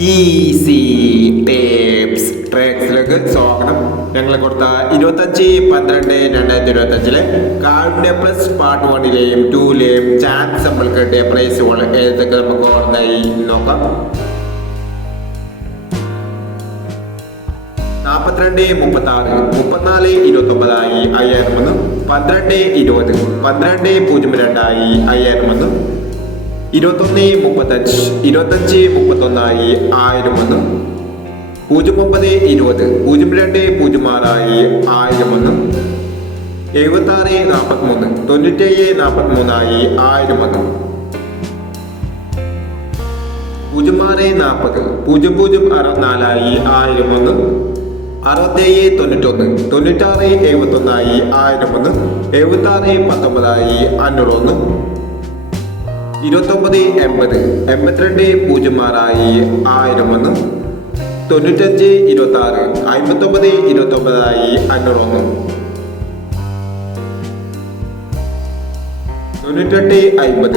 Easy tapes ട്രാക്സിലേക്ക് സ്വാഗതം. ഞങ്ങൾ കൊടുത്ത 25/12/2025 കാരുണ്യ പ്ലസ് പാർട്ട് 1ലെയും 2ലെയും ചാൻസ് നമ്മൾ കിട്ടിയ പ്രൈസുകൾ ഏതൊക്കെ നമുക്ക് ഓർമ്മയായി നോക്കാം. 42, 36, 34, 29 5001, 12, 20, 1202 5001, 21, 35, 25, 31 1001, 09, 20, 02, 06 1001, 76, 43, 97, 43 1001, 06, 40, 00, 64 1001, 67, 91, 96, 71 1001, 76, 19 501, 29, 80, 82, 06 1001, 95, 26, 59, 29 501, 98, 50,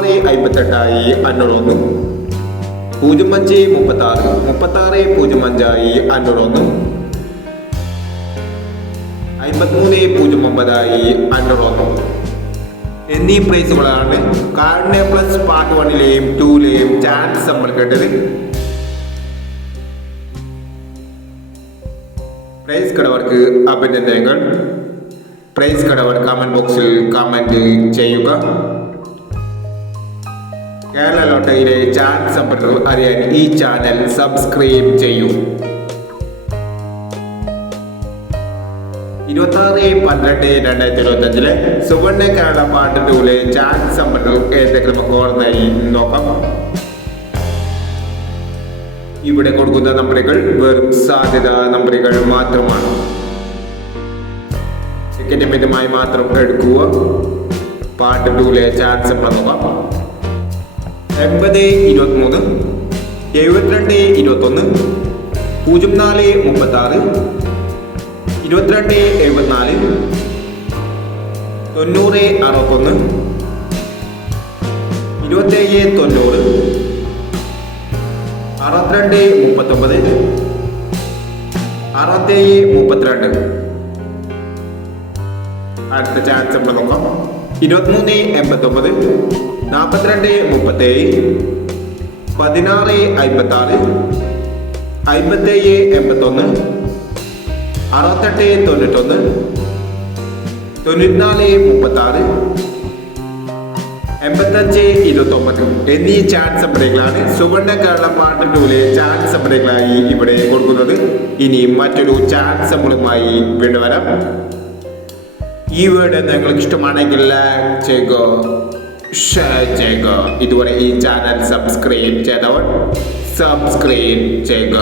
06, 58 501, 05, 36, 36, 05 501, 53, 09 501 എന്നീ പ്രൈസുകളാണ് കാരുണ്യ പ്ലസ് പാർട്ട് 1ലെയും 2ലെയും ചാൻസ് നമ്മൾ കേട്ടത്. പ്രൈസ് കടവർക്ക് അഭിനന്ദനങ്ങൾ. പ്രൈസ് കടവർ കമന്റ് ബോക്സിൽ കമന്റ് ചെയ്യുക. കേരള ലോട്ടറിയിലെ ചാൻസ് നമ്പർ അറിയാൻ ഈ ചാനൽ സബ്സ്ക്രൈബ് ചെയ്യൂ. 26/12/2025 സുവർണ്ണ കേരള പാർട്ട് 2ലെ ചാൻസ് നമ്പർ ഏതൊക്കെ നമുക്ക് ഓർമ്മയായി നോക്കാം. ഇവിടെ കൊടുക്കുന്ന നമ്പറുകൾ വെറും സാധ്യത നമ്പറുകൾ മാത്രമാണ്. ടിക്കറ്റ് മിതമായി മാത്രം എടുക്കുക. പാർട്ട് 2ലെ ചാൻസ് നമ്പർ നോക്കാം. 80, 23, 72, 21, 04, 36, 22, 74, 90, 61, 27, 90, 62, 39, 67, 32. അടുത്ത ചാൻസ് നമ്മൾ നോക്കാം. 23, 89, 42, 37, 16, 56, 57, 81, 68, 91, 94, 36, 85, 29 എന്നീ ചാൻസ് നമ്പറുകളാണ് സുവർണ്ണ കേരള പാർട്ട് 2ലെ ചാൻസ് നമ്പറുകളായി ഇവിടെ കൊടുക്കുന്നത്. ഇനി മറ്റൊരു ചാൻസ് നമ്പറുമായി വീണ്ടും വരാം. ഈ വീഡിയോ നിങ്ങൾക്ക് ഇഷ്ടമാണെങ്കിൽ ലൈക്ക് ചെയ്യുക, ഷെയർ ചെയ്യുക. ഇതുവരെ ഈ ചാനൽ സബ്സ്ക്രൈബ് ചെയ്തവർ സബ്സ്ക്രൈബ് ചെയ്യുക.